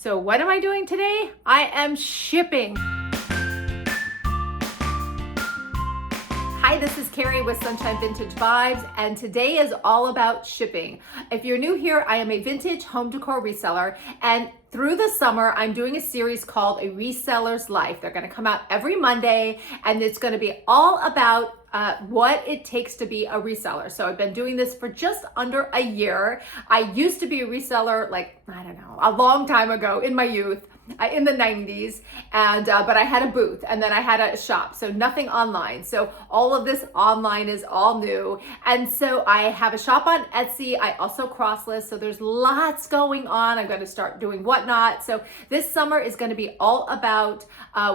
So what am I doing today? I am shipping. Hi, this is Carrie with Sunshine Vintage Vibes, and today is all about shipping. If you're new here, I am a vintage home decor reseller, and through the summer, I'm doing a series called A Reseller's Life. They're gonna come out every Monday, and it's gonna be all about what it takes to be a reseller. So I've been doing this for just under a year. I used to be a reseller, a long time ago in my youth. In the 90s, and but I had a booth and then I had a shop, so nothing online. So all of this online is all new, and so I have a shop on Etsy. I also cross-list, so there's lots going on. I'm going to start doing whatnot. So this summer is going to be all about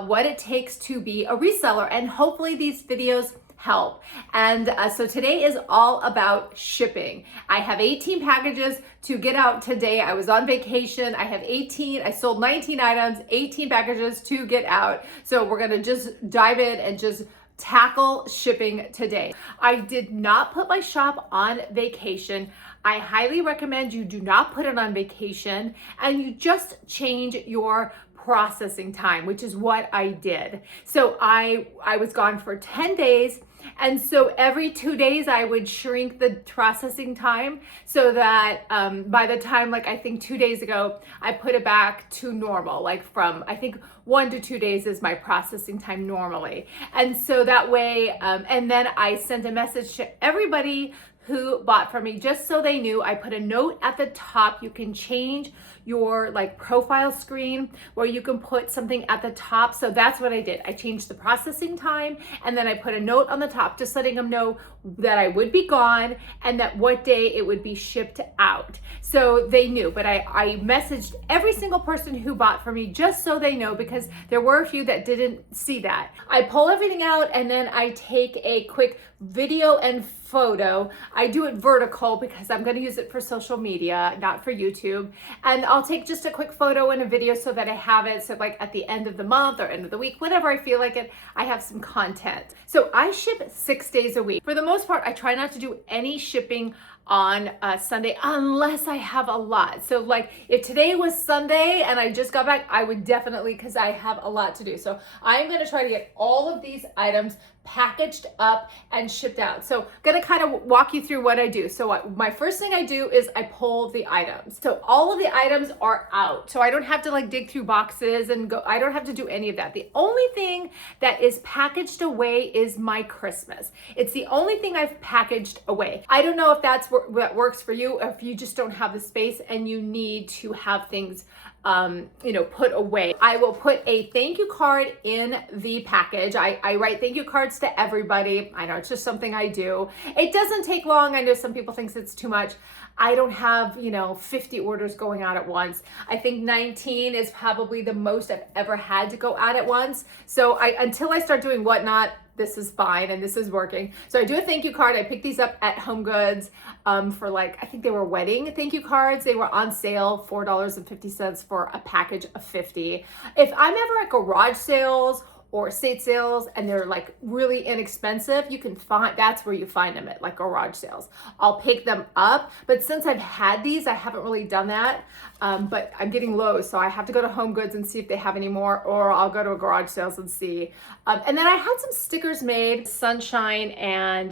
what it takes to be a reseller, and hopefully these videos help. And so today is all about shipping. I have 18 packages to get out today. I was on vacation. I sold 19 items, 18 packages to get out. So we're gonna just dive in and just tackle shipping today. I did not put my shop on vacation. I highly recommend you do not put it on vacation, and you just change your processing time, which is what I did. So I was gone for 10 days. And so every 2 days I would shrink the processing time so that by the time, I think 2 days ago, I put it back to normal, from, I think 1 to 2 days is my processing time normally. And so that way, and then I sent a message to everybody who bought from me, just so they knew. I put a note at the top. You can change your profile screen where you can put something at the top. So that's what I did. I changed the processing time, and then I put a note on the top just letting them know that I would be gone and that what day it would be shipped out. So they knew, but I messaged every single person who bought from me just so they know, because there were a few that didn't see that. I pull everything out and then I take a quick video and photo. I do it vertical because I'm going to use it for social media, not for YouTube. And I'll take just a quick photo and a video so that I have it. So at the end of the month or end of the week, whenever I feel like it, I have some content. So I ship 6 days a week. For the most part, I try not to do any shipping on Sunday unless I have a lot. So if today was Sunday and I just got back, I would definitely, because I have a lot to do. So I'm going to try to get all of these items packaged up and shipped out. So I'm going to kind of walk you through what I do. So my first thing I do is I pull the items. So all of the items are out. So I don't have to dig through boxes and go. I don't have to do any of that. The only thing that is packaged away is my Christmas. It's the only thing I've packaged away. I don't know if that's what works for you, or if you just don't have the space and you need to have things put away. I will put a thank you card in the package. I write thank you cards to everybody. I know it's just something I do. It doesn't take long. I know some people think it's too much. I don't have, 50 orders going out at once. I think 19 is probably the most I've ever had to go out at once. So until I start doing whatnot, this is fine and this is working. So I do a thank you card. I picked these up at Home Goods for I think they were wedding thank you cards. They were on sale, $4.50 for a package of 50. If I'm ever at garage sales or estate sales and they're really inexpensive, you can find, that's where you find them at garage sales. I'll pick them up, but since I've had these, I haven't really done that. But I'm getting low, so I have to go to Home Goods and see if they have any more, or I'll go to a garage sales and see. And then I had some stickers made, sunshine and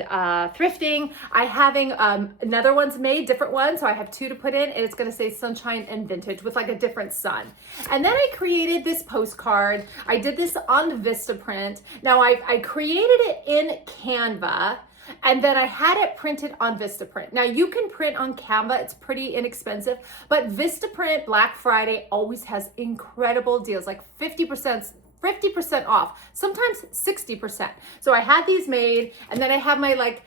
thrifting. I'm having another one's made, different one, so I have 2 to put in, and it's gonna say sunshine and vintage with a different sun. And then I created this postcard. I did this on Vistaprint. Now I created it in Canva, and then I had it printed on Vistaprint. Now you can print on Canva, it's pretty inexpensive, but Vistaprint Black Friday always has incredible deals, 50% off, sometimes 60%. So I had these made, and then I have my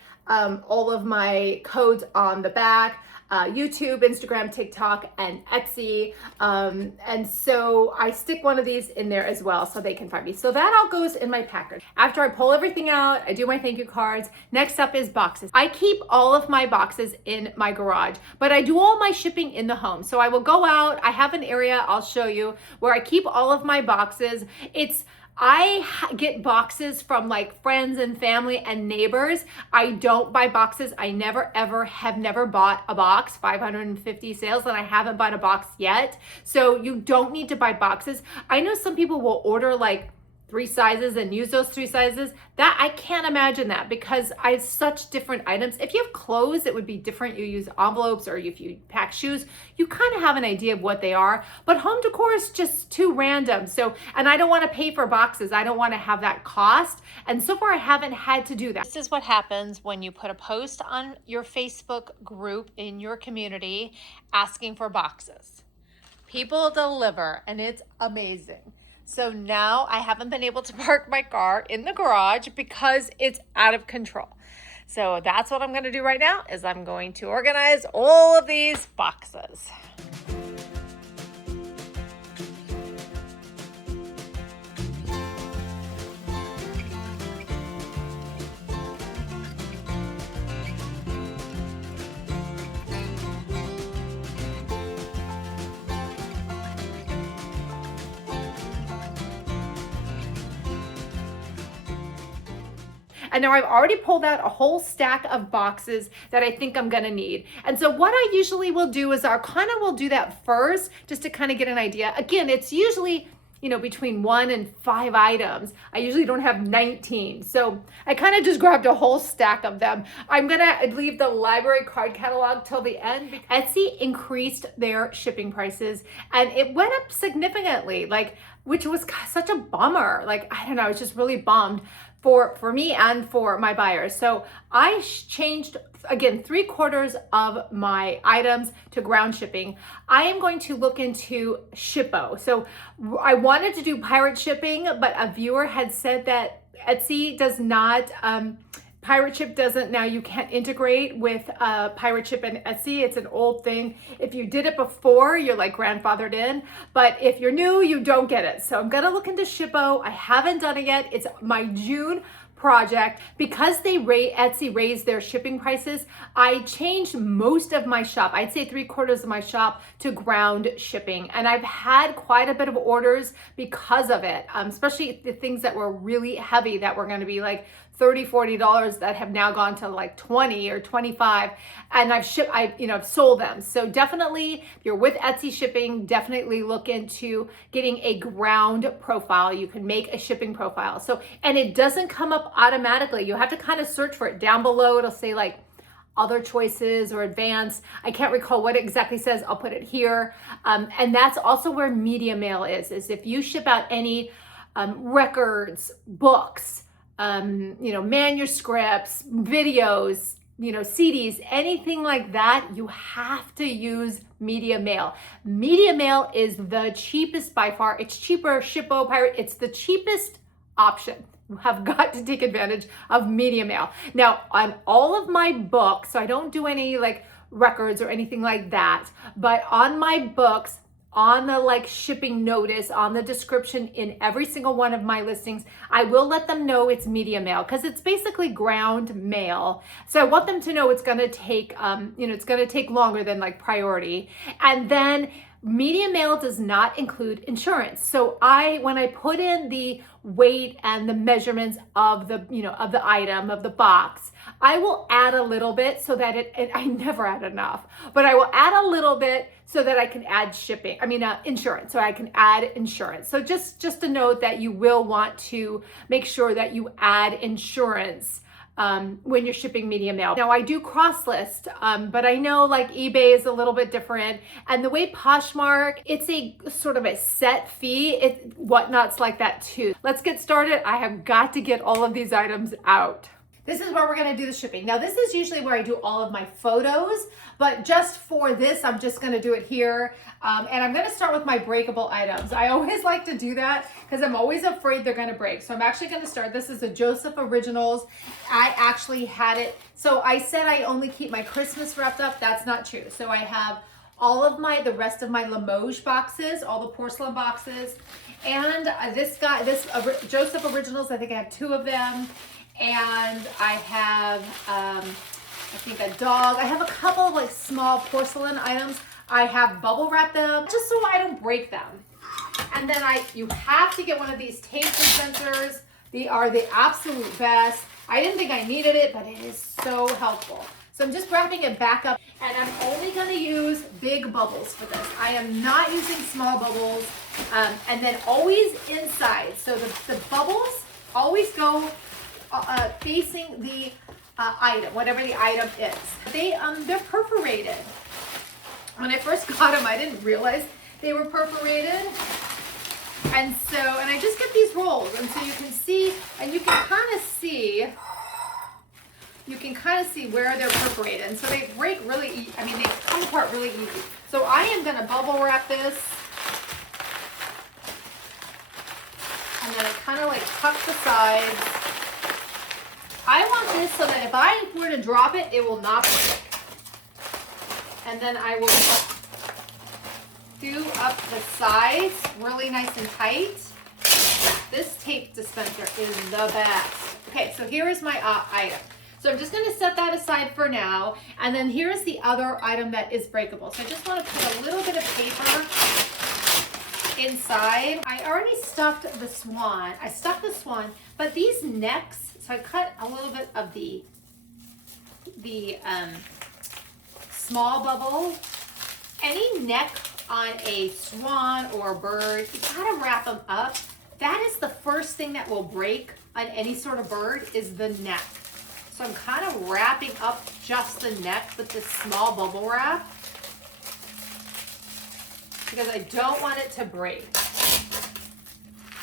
all of my codes on the back. YouTube, Instagram, TikTok, and Etsy. And so I stick one of these in there as well so they can find me. So that all goes in my package. After I pull everything out, I do my thank you cards. Next up is boxes. I keep all of my boxes in my garage, but I do all my shipping in the home. So I will go out. I have an area, I'll show you, where I keep all of my boxes. It's get boxes from like friends and family and neighbors. I don't buy boxes. I have never bought a box, 550 sales, and I haven't bought a box yet. So you don't need to buy boxes. I know some people will order like 3 sizes and use those 3 sizes. That I can't imagine that, because I have such different items. If you have clothes, it would be different. You use envelopes, or if you pack shoes, you kind of have an idea of what they are. But home decor is just too random. So, and I don't want to pay for boxes. I don't want to have that cost. And so far I haven't had to do that. This is what happens when you put a post on your Facebook group in your community asking for boxes. People deliver, and it's amazing. So now I haven't been able to park my car in the garage because it's out of control. So that's what I'm going to do right now, is I'm going to organize all of these boxes. And now I've already pulled out a whole stack of boxes that I think I'm gonna need. And so what I usually will do is will do that first, just to kind of get an idea. Again, it's usually, between 1 and 5 items. I usually don't have 19. So I kind of just grabbed a whole stack of them. I'm gonna leave the library card catalog till the end. Etsy increased their shipping prices, and it went up significantly, which was such a bummer. I don't know, I was just really bummed for me and for my buyers. So I changed, again, 3/4 of my items to ground shipping. I am going to look into Shippo. So I wanted to do pirate shipping, but a viewer had said that Etsy does not, Pirate Ship doesn't, now you can't integrate with Pirate Ship and Etsy. It's an old thing. If you did it before, you're like grandfathered in, but if you're new, you don't get it. So I'm gonna look into Shippo. I haven't done it yet. It's my June project. Because Etsy raised their shipping prices, I changed most of my shop. I'd say 3/4 of my shop to ground shipping. And I've had quite a bit of orders because of it, especially the things that were really heavy that were gonna be like $30, $40 that have now gone to like 20 or 25, and I've sold them. So definitely, if you're with Etsy shipping, definitely look into getting a ground profile. You can make a shipping profile. So, and it doesn't come up automatically. You have to kind of search for it. Down below, it'll say like other choices or advanced. I can't recall what it exactly says. I'll put it here. And that's also where media mail is if you ship out any records, books, manuscripts, videos, CDs, anything like that, you have to use media mail. Media mail is the cheapest by far. It's cheaper, Shippo, Pirate, it's the cheapest option. You have got to take advantage of media mail. Now, on all of my books, so I don't do any records or anything like that, but on my books, on the shipping notice, on the description in every single one of my listings, I will let them know it's media mail, because it's basically ground mail. So I want them to know it's gonna take, it's gonna take longer than priority. And then media mail does not include insurance. So when I put in the weight and the measurements of the, of the item, of the box, I will add a little bit so that I never add enough, but I will add a little bit so that I can add insurance. So I can add insurance. So just a note that you will want to make sure that you add insurance when you're shipping media mail. Now I do cross list, but I know eBay is a little bit different, and the way Poshmark, it's a sort of a set fee. Whatnot's like that too. Let's get started. I have got to get all of these items out. This is where we're gonna do the shipping. Now this is usually where I do all of my photos, but just for this, I'm just gonna do it here. And I'm gonna start with my breakable items. I always like to do that because I'm always afraid they're gonna break. So I'm actually gonna start, this is a Joseph Originals. I actually had it, so I said I only keep my Christmas wrapped up. That's not true. So I have all of the rest of my Limoges boxes, all the porcelain boxes. And this Joseph Originals, I think I have 2 of them. And I have, I think a dog. I have a couple of small porcelain items. I have bubble wrap them just so I don't break them. And then you have to get one of these tape dispensers. They are the absolute best. I didn't think I needed it, but it is so helpful. So I'm just wrapping it back up, and I'm only gonna use big bubbles for this. I am not using small bubbles. And then always inside. So the bubbles always go facing the item, whatever the item is. They're perforated. When I first got them, I didn't realize they were perforated. And I just get these rolls, and so you can see, and you can kind of see where they're perforated. And so they break really, they come apart really easy. So I am gonna bubble wrap this. And then I kind of like tuck the sides. I want this so that if I were to drop it, it will not break. And then I will do up the sides really nice and tight. This tape dispenser is the best. Okay, so here is my item. So I'm just going to set that aside for now. And then here's the other item that is breakable. So I just want to put a little bit of paper inside. I already stuffed the swan. I stuffed the swan, but these necks, so I cut a little bit of the small bubble. Any neck on a swan or a bird, you gotta wrap them up. That is the first thing that will break on any sort of bird is the neck. So I'm kind of wrapping up just the neck with this small bubble wrap because I don't want it to break.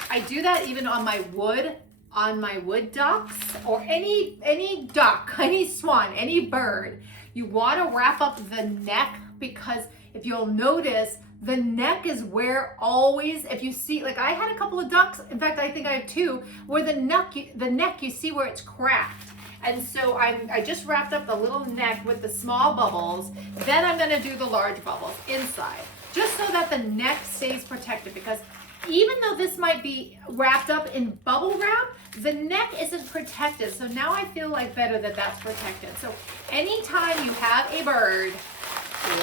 I do that even on my wood ducks or any duck, any swan, any bird. You want to wrap up the neck because if you'll notice, the neck is where always, if you see, like I had a couple of ducks, in fact, I think I have two, where the neck, you see where it's cracked. And so I just wrapped up the little neck with the small bubbles. Then I'm gonna do the large bubbles inside, just so that the neck stays protected, because even though this might be wrapped up in bubble wrap, the neck isn't protected. So now I feel like better that that's protected. So anytime you have a bird,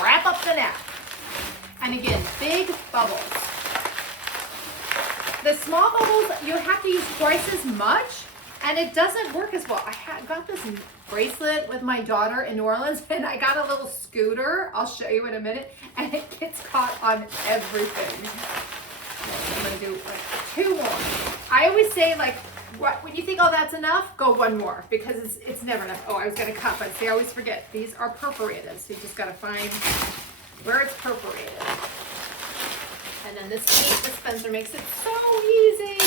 wrap up the neck. And again, big bubbles. The small bubbles, you have to use twice as much, and it doesn't work as well. I got this bracelet with my daughter in New Orleans, and I got a little scooter. I'll show you in a minute, and it gets caught on everything. I'm gonna do like 2 more. I always say, like, when you think, oh, that's enough, go 1 more, because it's never enough. Oh, I was gonna cut, but see, I always forget. These are perforated, so you just gotta find where it's perforated. And then this tape dispenser makes it so easy.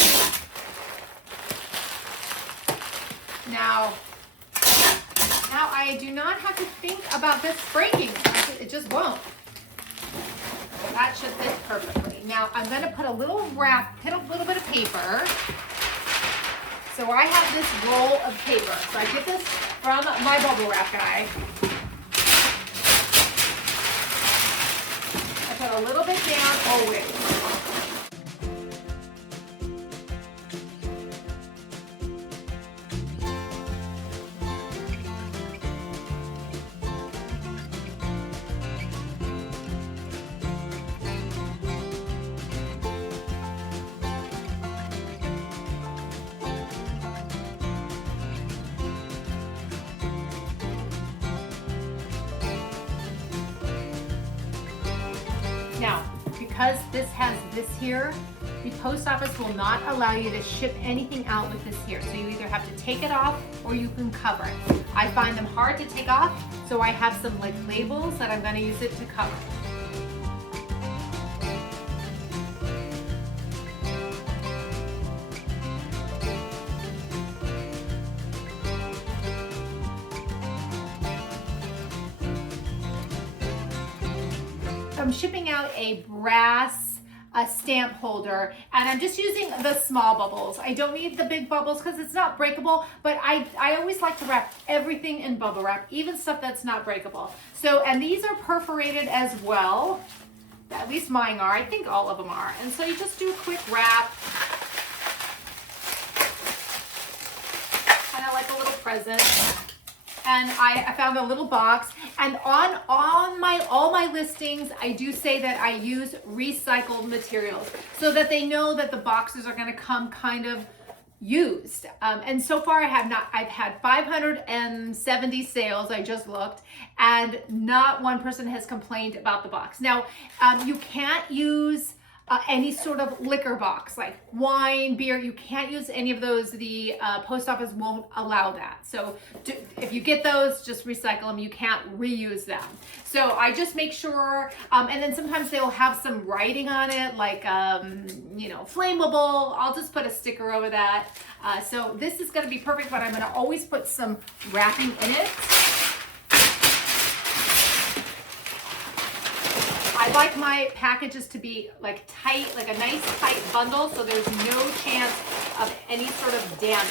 Now I do not have to think about this breaking. It just won't. That should fit perfectly. Now I'm going to put a little bit of paper. So I have this roll of paper. So I get this from my bubble wrap guy. I put a little bit down always. Now, because this has this here, the post office will not allow you to ship anything out with this here. So you either have to take it off or you can cover it. I find them hard to take off, so I have some like labels that I'm going to use it to cover. I'm shipping out a brass stamp holder, and I'm just using the small bubbles. I don't need the big bubbles because it's not breakable, but I always like to wrap everything in bubble wrap, even stuff that's not breakable. So, and these are perforated as well. At least mine are. I think all of them are. And so you just do a quick wrap. Kind of like a little present. and I found a little box, and on all my listings, I do say that I use recycled materials so that they know that the boxes are going to come kind of used. And so far I've had 570 sales. I just looked, and not one person has complained about the box. Now, you can't use any sort of liquor box like wine, beer. You can't use any of those. The post office won't allow that. So if you get those, just recycle them. You can't reuse them. So I just make sure, and then sometimes they'll have some writing on it, like, flammable. I'll just put a sticker over that. So this is gonna be perfect, but I'm gonna always put some wrapping in it. I like my packages to be like tight, like a nice tight bundle, so there's no chance of any sort of damage.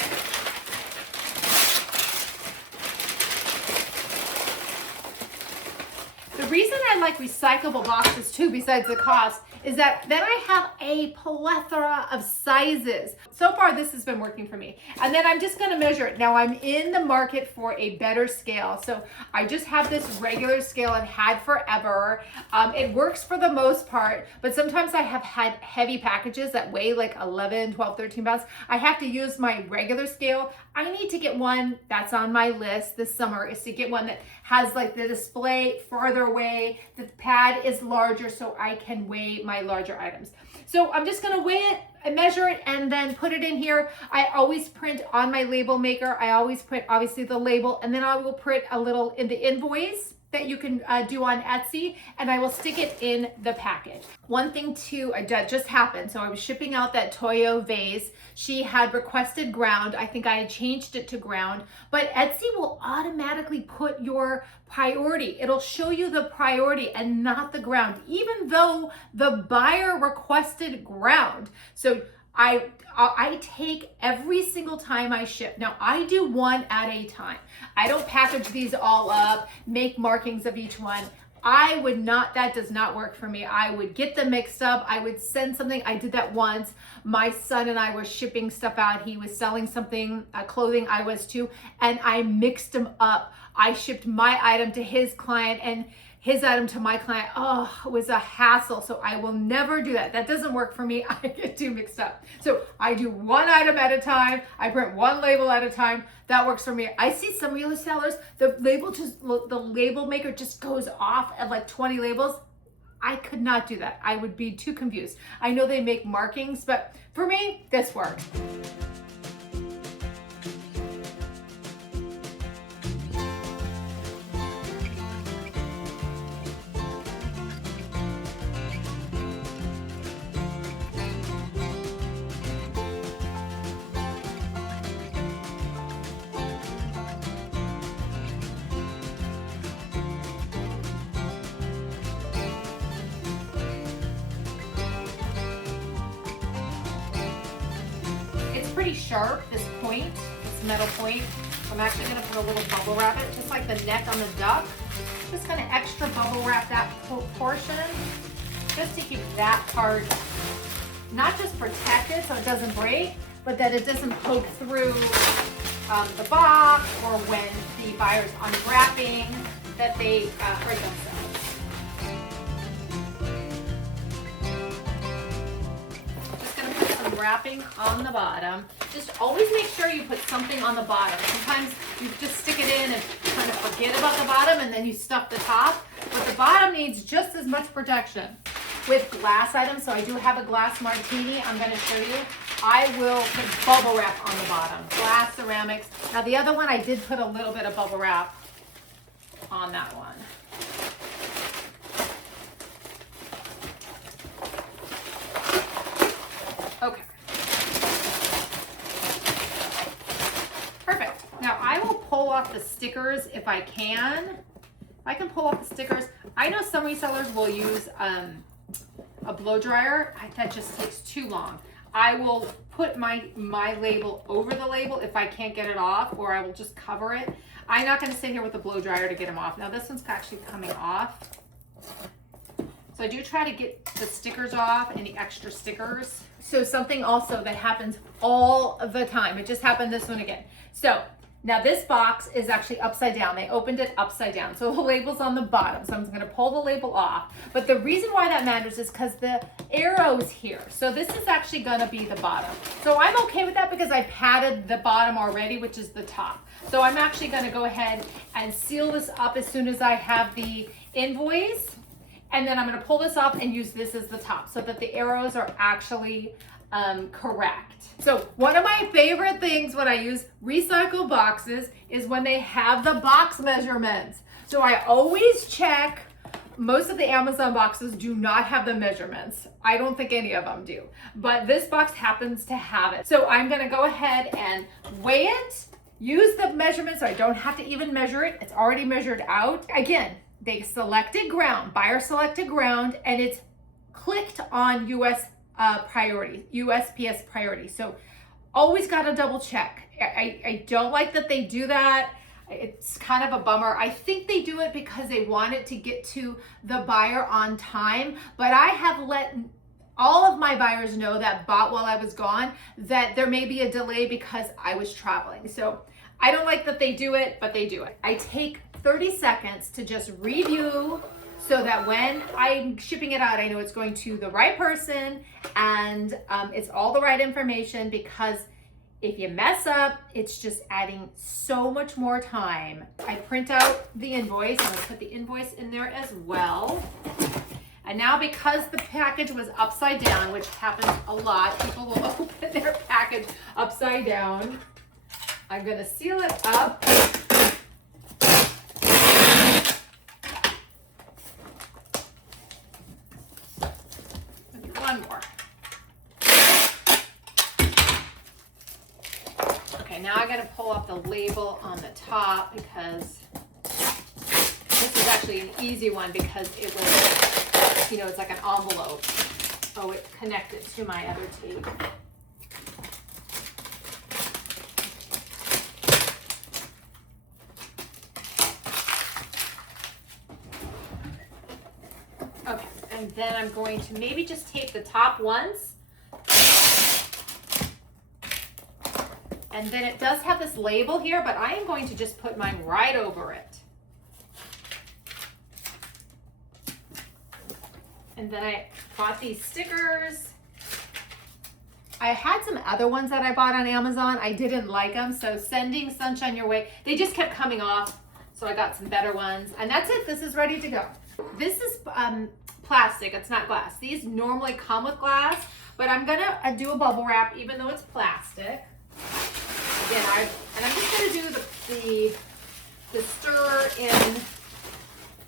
The reason I like recyclable boxes too, besides the cost, is that then I have a plethora of sizes. So far, this has been working for me. And then I'm just gonna measure it. Now I'm in the market for a better scale. So I just have this regular scale I've had forever. It works for the most part, but sometimes I have had heavy packages that weigh like 11, 12, 13 pounds. I have to use my regular scale. I need to get one that's on my list this summer, is to get one that has like the display farther away, the pad is larger so I can weigh my larger items. So I'm just gonna weigh it and measure it and then put it in here. I always print on my label maker. I always print obviously the label, and then I will print a little in the invoice that you can do on Etsy, and I will stick it in the package. One thing too that just happened, so I was shipping out that Toyo vase. She had requested ground. I think I had changed it to ground, but Etsy will automatically put your priority. It'll show you the priority and not the ground, even though the buyer requested ground. So I take every single time I ship. Now I do one at a time. I don't package these all up, make markings of each one. That does not work for me. I would get them mixed up. I would send something. I did that once. My son and I were shipping stuff out. He was selling something, clothing, I was too, and I mixed them up. I shipped my item to his client and his item to my client. Oh, it was a hassle. So I will never do that. That doesn't work for me. I get too mixed up. So I do one item at a time. I print one label at a time. That works for me. I see some real sellers, the label maker just goes off at like 20 labels. I could not do that. I would be too confused. I know they make markings, but for me, this works. Pretty sharp, this point, this metal point. So I'm actually gonna put a little bubble wrap it, just like the neck on the duck. Just gonna extra bubble wrap that portion, just to keep that part not just protected so it doesn't break, but that it doesn't poke through the box, or when the buyer's unwrapping, that they hurt themselves. Wrapping on the bottom. Just always make sure you put something on the bottom. Sometimes you just stick it in and kind of forget about the bottom, and then you stuff the top, but the bottom needs just as much protection. With glass items, so I do have a glass martini, I'm going to show you. I will put bubble wrap on the bottom. Glass, ceramics. Now the other one, I did put a little bit of bubble wrap on that one. Okay. Perfect. Now I will pull off the stickers if I can. If I can pull off the stickers. I know some resellers will use a blow dryer. That just takes too long. I will put my label over the label if I can't get it off, or I will just cover it. I'm not going to sit here with the blow dryer to get them off. Now this one's actually coming off. So I do try to get the stickers off, any extra stickers. So something also that happens all the time, it just happened this one again. So Now this box is actually upside down. They opened it upside down. So the label's on the bottom. So I'm gonna pull the label off. But the reason why that matters is because the arrow's here. So this is actually gonna be the bottom. So I'm okay with that because I padded the bottom already, which is the top. So I'm actually gonna go ahead and seal this up as soon as I have the invoice. And then I'm gonna pull this off and use this as the top so that the arrows are actually correct. So one of my favorite things when I use recycle boxes is when they have the box measurements. So I always check. Most of the Amazon boxes do not have the measurements. I don't think any of them do, but this box happens to have it. So I'm gonna go ahead and weigh it, use the measurements so I don't have to even measure it. It's already measured out. Again, they selected ground, buyer selected ground, and it's clicked on USPS priority. So always got to double check. I don't like that they do that. It's kind of a bummer. I think they do it because they want it to get to the buyer on time, but I have let all of my buyers know that bought while I was gone that there may be a delay because I was traveling. So I don't like that they do it, but they do it. I take 30 seconds to just review so that when I'm shipping it out, I know it's going to the right person and it's all the right information, because if you mess up, it's just adding so much more time. I print out the invoice. I'm gonna put the invoice in there as well. And now because the package was upside down, which happens a lot, people will open their package upside down. I'm gonna seal it up. One more. Okay, now I gotta pull up the label on the top because this is actually an easy one because it was, it's like an envelope. Oh, it connected to my other tape. Okay, and then I'm going to maybe just tape the top once. And then it does have this label here, but I am going to just put mine right over it. And then I bought these stickers. I had some other ones that I bought on Amazon. I didn't like them, so sending sunshine your way. They just kept coming off, so I got some better ones. And that's it, this is ready to go. This is plastic, it's not glass. These normally come with glass, but I'm gonna do a bubble wrap even though it's plastic. Again, I'm just gonna do the stir in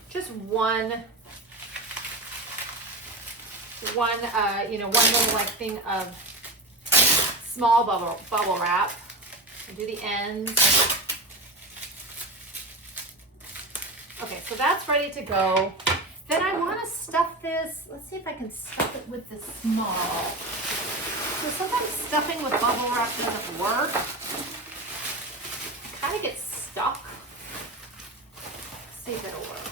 just one little like thing of small bubble wrap. I do the ends. Okay, so that's ready to go. Then I want to stuff this. Let's see if I can stuff it with the small. So sometimes stuffing with bubble wrap doesn't work. It kind of gets stuck. Let's see if it'll work.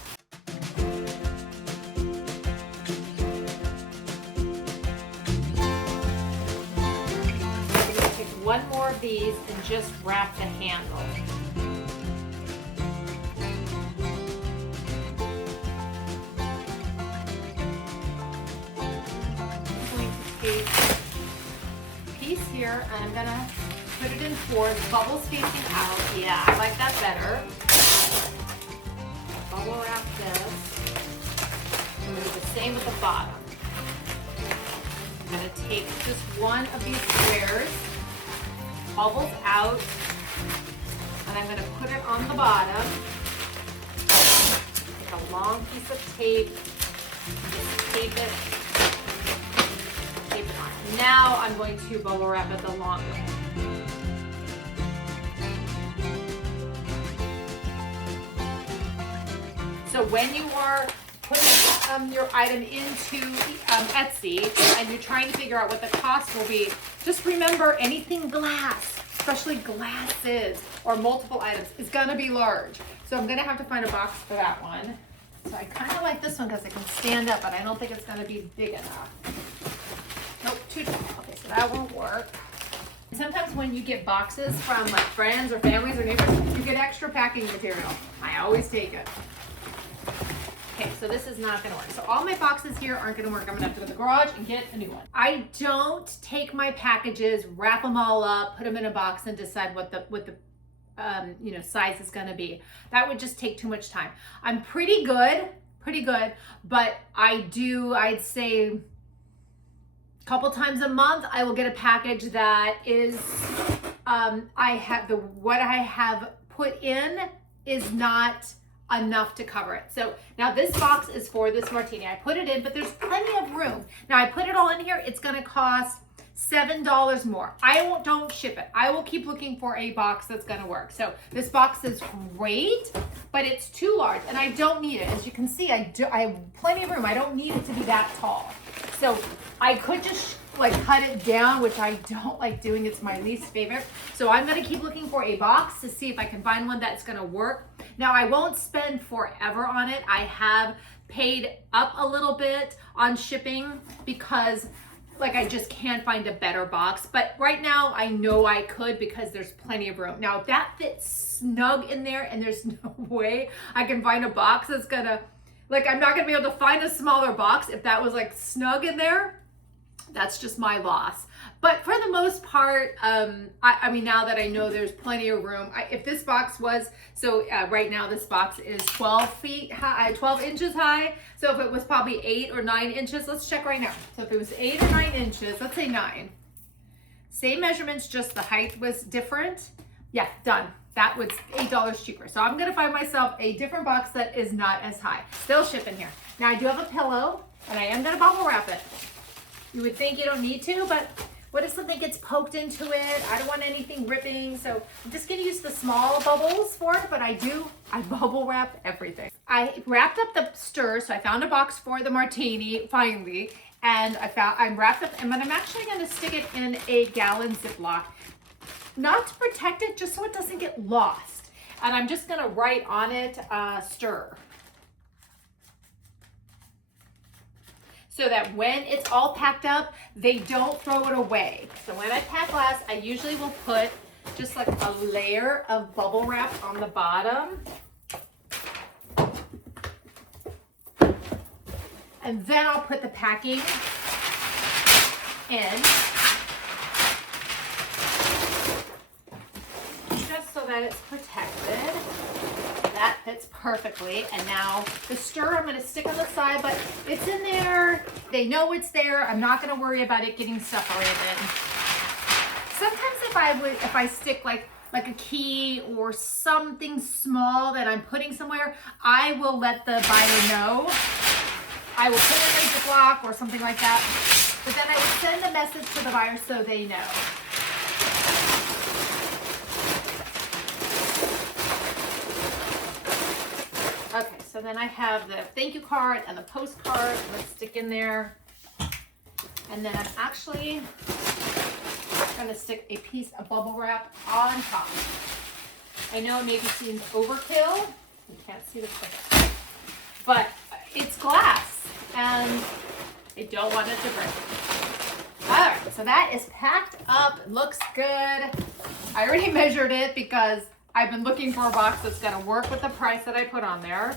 I'm going to take one more of these and just wrap the handle. Here, and I'm gonna put it in fours, bubbles facing out. Yeah, I like that better. Bubble wrap this. I'm gonna do the same with the bottom. I'm gonna take just one of these squares, bubbles out, and I'm gonna put it on the bottom. Take a long piece of tape, just tape it. Now I'm going to bubble wrap it the long way. So when you are putting your item into Etsy and you're trying to figure out what the cost will be, just remember anything glass, especially glasses or multiple items, is gonna be large. So I'm gonna have to find a box for that one. So I kind of like this one because it can stand up, but I don't think it's gonna be big enough. Nope, too tall. Okay, so that won't work. Sometimes when you get boxes from like friends or families or neighbors, you get extra packing material. I always take it. Okay, so this is not gonna work. So all my boxes here aren't gonna work. I'm gonna have to go to the garage and get a new one. I don't take my packages, wrap them all up, put them in a box and decide what the size is gonna be. That would just take too much time. I'm pretty good, but I'd say a couple times a month, I will get a package that is, what I have put in is not enough to cover it. So now this box is for this martini. I put it in, but there's plenty of room. Now I put it all in here. It's gonna cost $7 more. Don't ship it. I will keep looking for a box that's gonna work. So this box is great, but it's too large and I don't need it. As you can see, I have plenty of room. I don't need it to be that tall. So I could just like cut it down, which I don't like doing. It's my least favorite. So I'm gonna keep looking for a box to see if I can find one that's gonna work. Now I won't spend forever on it. I have paid up a little bit on shipping because like I just can't find a better box. But right now I know I could because there's plenty of room. Now if that fits snug in there and there's no way I can find a box that's gonna, like I'm not gonna be able to find a smaller box if that was like snug in there, that's just my loss. But for the most part, I mean, now that I know there's plenty of room, if this box was, right now this box is 12 feet high, 12 inches high. So if it was probably 8 or 9 inches, let's check right now. So if it was 8 or 9 inches, let's say 9. Same measurements, just the height was different. Yeah, done. That was $8 cheaper. So I'm gonna find myself a different box that is not as high. Still shipping here. Now I do have a pillow and I am gonna bubble wrap it. You would think you don't need to, but what if something gets poked into it? I don't want anything ripping, so I'm just gonna use the small bubbles for it, but I bubble wrap everything. I wrapped up the stir, so I found a box for the martini, finally, and I'm wrapped up, but I'm actually gonna stick it in a gallon Ziploc, not to protect it, just so it doesn't get lost. And I'm just gonna write on it, stir. So that when it's all packed up, they don't throw it away. So when I pack glass, I usually will put just like a layer of bubble wrap on the bottom. And then I'll put the packing in. Just so that it's protected. That fits perfectly. And now the stir I'm gonna stick on the side, but it's in there. They know it's there. I'm not gonna worry about it getting separated. Sometimes if I stick like a key or something small that I'm putting somewhere, I will let the buyer know. I will put it in a Ziploc or something like that. But then I will send a message to the buyer so they know. Okay, so then I have the thank you card and the postcard. Let's stick in there. And then I'm actually gonna stick a piece of bubble wrap on top. I know it maybe seems overkill. You can't see the clip. But it's glass and I don't want it to break. All right, so that is packed up. It looks good. I already measured it because I've been looking for a box that's gonna work with the price that I put on there.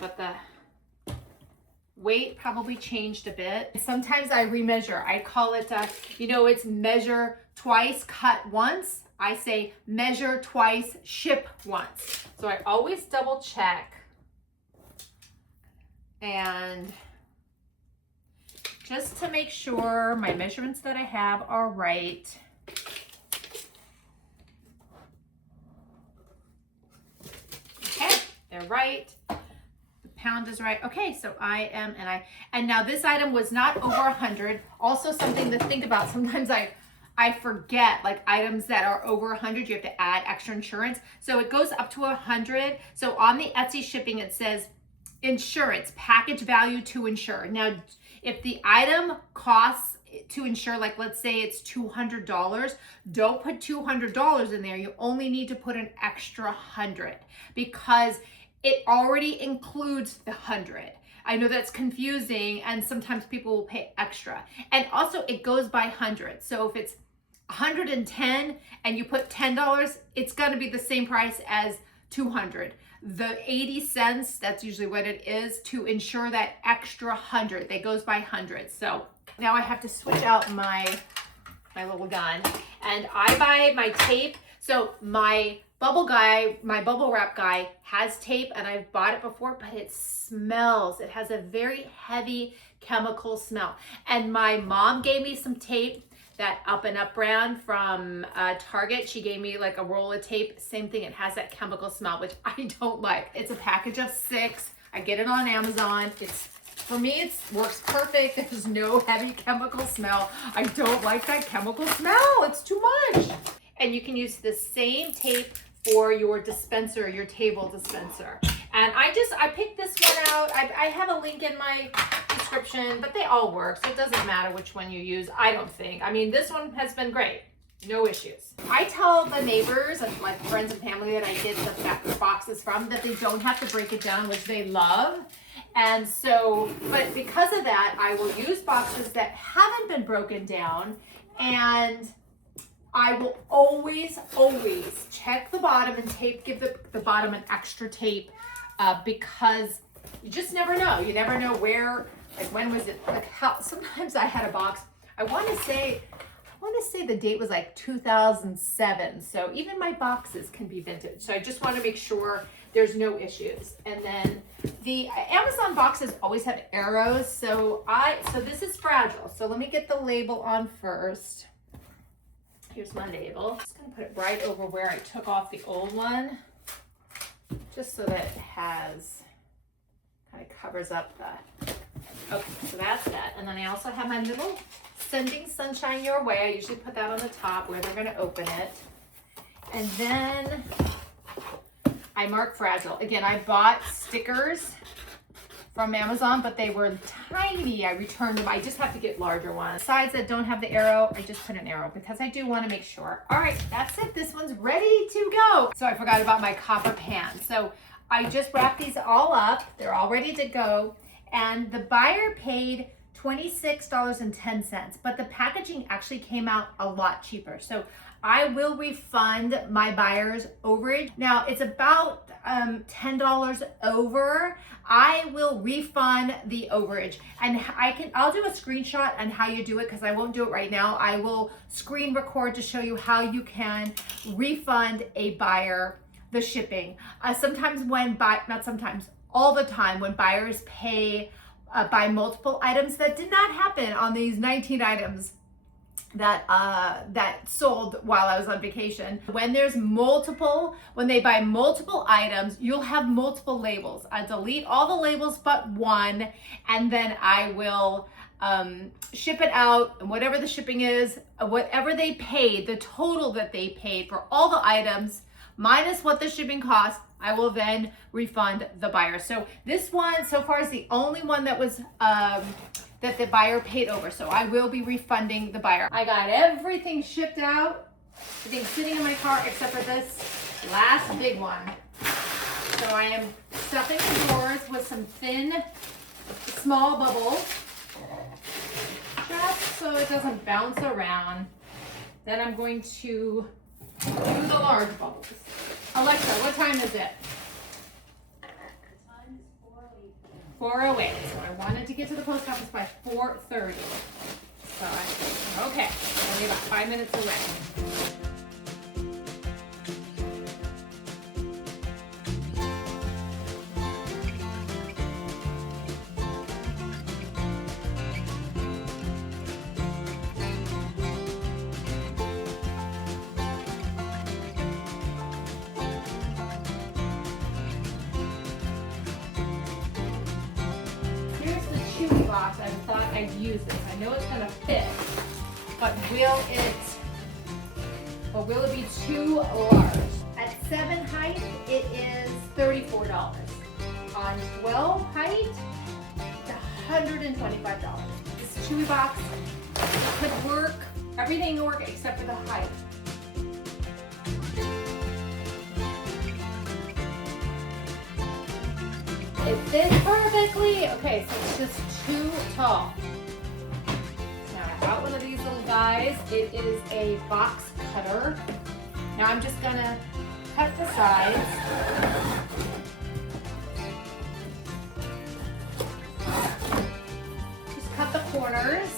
But the weight probably changed a bit. Sometimes I remeasure. I call it, it's measure twice, cut once. I say measure twice, ship once. So I always double check. And just to make sure my measurements that I have are right. Okay, they're right. The pound is right. Okay, so and now this item was not over 100. Also something to think about. Sometimes I forget, like items that are over 100, you have to add extra insurance. So it goes up to 100. So on the Etsy shipping, it says insurance, package value to insure. Now, if the item costs to insure, like let's say it's $200, don't put $200 in there. You only need to put an extra 100 because it already includes the 100. I know that's confusing and sometimes people will pay extra. And also it goes by hundreds. So if it's 110 and you put $10, it's gonna be the same price as 200. The 80 cents, that's usually what it is, to ensure that extra 100. That goes by hundreds. So now I have to switch out my little gun, and I buy my tape. So my bubble wrap guy has tape, and I've bought it before, but it smells. It has a very heavy chemical smell. And my mom gave me some tape, that Up and Up brand from Target. She gave me like a roll of tape. Same thing, it has that chemical smell, which I don't like. It's a package of 6. I get it on Amazon. For me, it works perfect. There's no heavy chemical smell. I don't like that chemical smell. It's too much. And you can use the same tape for your dispenser, your table dispenser. And I picked this one out. I have a link in my description, but they all work, so it doesn't matter which one you use, I don't think. I mean, this one has been great. No issues. I tell the neighbors and my friends and family that I get the boxes from that they don't have to break it down, which they love. And so, but because of that, I will use boxes that haven't been broken down, and I will always check the bottom and give the bottom an extra tape, because you just never know. You never know where, like when was it, like how, sometimes I had a box, I want to say the date was like 2007. So even my boxes can be vintage. So I just want to make sure there's no issues. And then the Amazon boxes always have arrows. So this is fragile. So let me get the label on first. Here's my label. I'm just gonna put it right over where I took off the old one, just so that it has, kind of covers up the, okay, so that's that. And then I also have my little Sending Sunshine Your Way. I usually put that on the top where they're gonna open it. And then I mark fragile. Again, I bought stickers from Amazon, but they were tiny. I returned them. I just have to get larger ones. Sides that don't have the arrow, I just put an arrow because I do want to make sure. All right, that's it. This one's ready to go. So I forgot about my copper pan. So I just wrapped these all up. They're all ready to go. And the buyer paid $26.10, but the packaging actually came out a lot cheaper. So I will refund my buyer's overage. Now it's about $10 over. I will refund the overage, and I'll do a screenshot on how you do it because I won't do it right now. I will screen record to show you how you can refund a buyer the shipping. All the time when buyers pay buy multiple items. That did not happen on these 19 items that sold while I was on vacation. When they buy multiple items, you'll have multiple labels. I delete all the labels but one, and then I will ship it out, and whatever the shipping is, whatever they paid, the total that they paid for all the items, minus what the shipping cost, I will then refund the buyer. So this one so far is the only one that was that the buyer paid over. So I will be refunding the buyer. I got everything shipped out, everything sitting in my car except for this last big one. So I am stuffing the drawers with some thin, small bubbles, just so it doesn't bounce around. Then I'm going to do the large bubbles. Alexa, what time is it? The time is 4:08. 4:08. So I wanted to get to the post office by 4:30. So okay, only about 5 minutes away. Box. I thought I'd use this. I know it's gonna fit, but will it be too large? At 7 height, it is $34. On 12 height, it's $125. This Chewy box could work. Everything will work except for the height. It fits perfectly. Okay, so it's just too tall. Now I got one of these little guys, it is a box cutter. Now I'm just gonna cut the sides. Just cut the corners.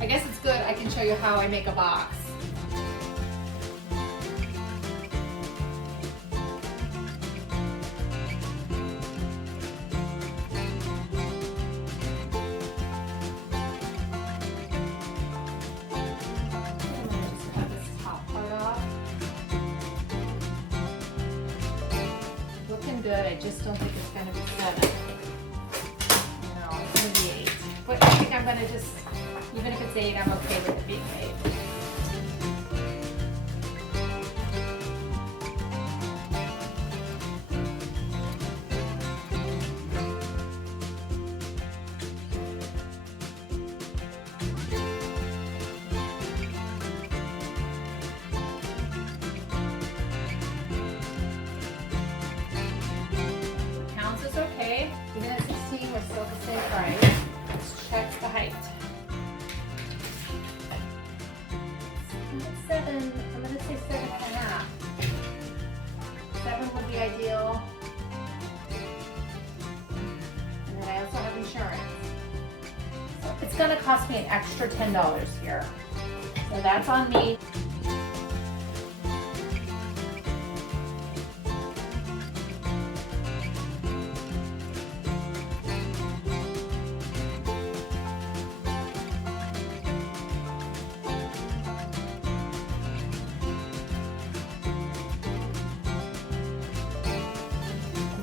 I guess it's good I can show you how I make a box. Good. I just don't think it's going to be 7. No, it's going to be 8. But I think I'm going to just, even if it's 8, I'm okay with it being 8. Okay, even at 16, we're still the same price. Let's check the height. 7, I'm going to say 7.5. 7 would be ideal. And then I also have insurance. So it's going to cost me an extra $10 here. So that's on me.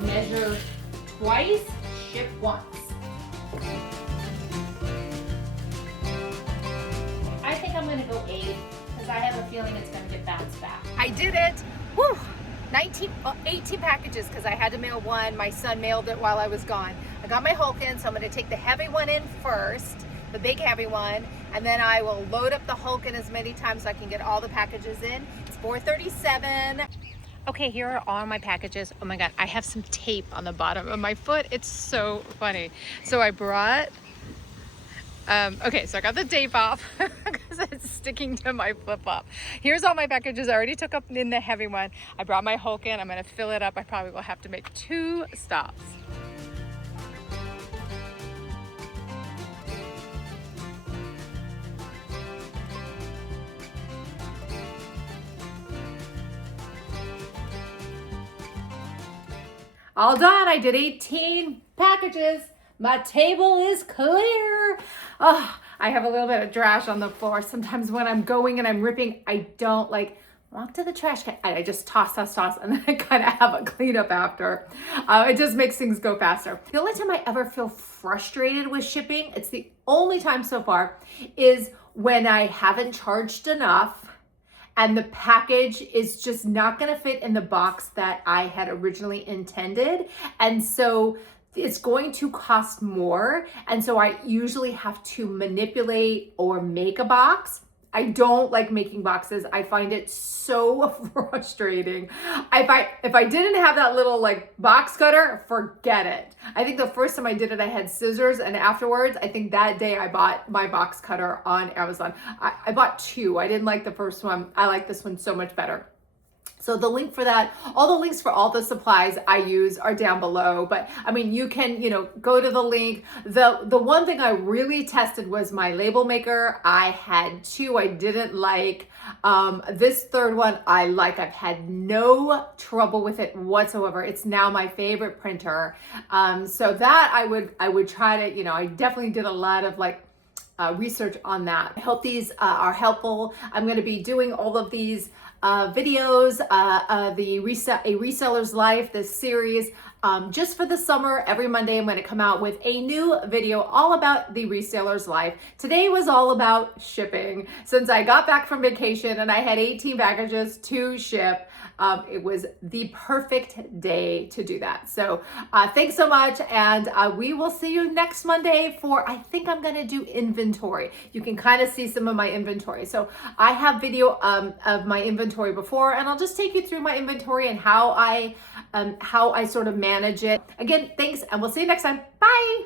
Measure twice, ship once. I think I'm gonna go 8 because I have a feeling it's gonna get bounced back. I did it. Woo! 18 packages because I had to mail one. My son mailed it while I was gone. I got my Hulk in, so I'm gonna take the heavy one in first, the big heavy one, and then I will load up the Hulk in as many times so I can get all the packages in. It's 4:37. Okay, here are all my packages. Oh my God, I have some tape on the bottom of my foot. It's so funny. So I brought, okay, so I got the tape off because it's sticking to my flip-flop. Here's all my packages. I already took up in the heavy one. I brought my Hulk in. I'm gonna fill it up. I probably will have to make 2 stops. All done. I did 18 packages. My table is clear. Oh, I have a little bit of trash on the floor. Sometimes when I'm going and I'm ripping, I don't walk to the trash can. I just toss, and then I kind of have a cleanup after. It just makes things go faster. The only time I ever feel frustrated with shipping, it's the only time so far, is when I haven't charged enough and the package is just not gonna fit in the box that I had originally intended. And so it's going to cost more. And so I usually have to manipulate or make a box. I don't like making boxes. I find it so frustrating. If I didn't have that little box cutter, forget it. I think the first time I did it, I had scissors, and afterwards, I think that day I bought my box cutter on Amazon. I bought 2. I didn't like the first one. I like this one so much better. So the link for that, all the links for all the supplies I use are down below. But I mean, you can, go to the link. The one thing I really tested was my label maker. I had 2 I didn't like. This third one I like. I've had no trouble with it whatsoever. It's now my favorite printer. So that I would try to, I definitely did a lot of research on that. I hope these are helpful. I'm going to be doing all of these videos, A Reseller's Life, this series, just for the summer. Every Monday I'm going to come out with a new video all about the reseller's life. Today was all about shipping. Since I got back from vacation and I had 18 packages to ship, it was the perfect day to do that. So thanks so much, and we will see you next Monday for, I think I'm going to do inventory. You can kind of see some of my inventory. So I have video of my inventory before, and I'll just take you through my inventory and how I sort of manage it. Again, thanks, and we'll see you next time. Bye.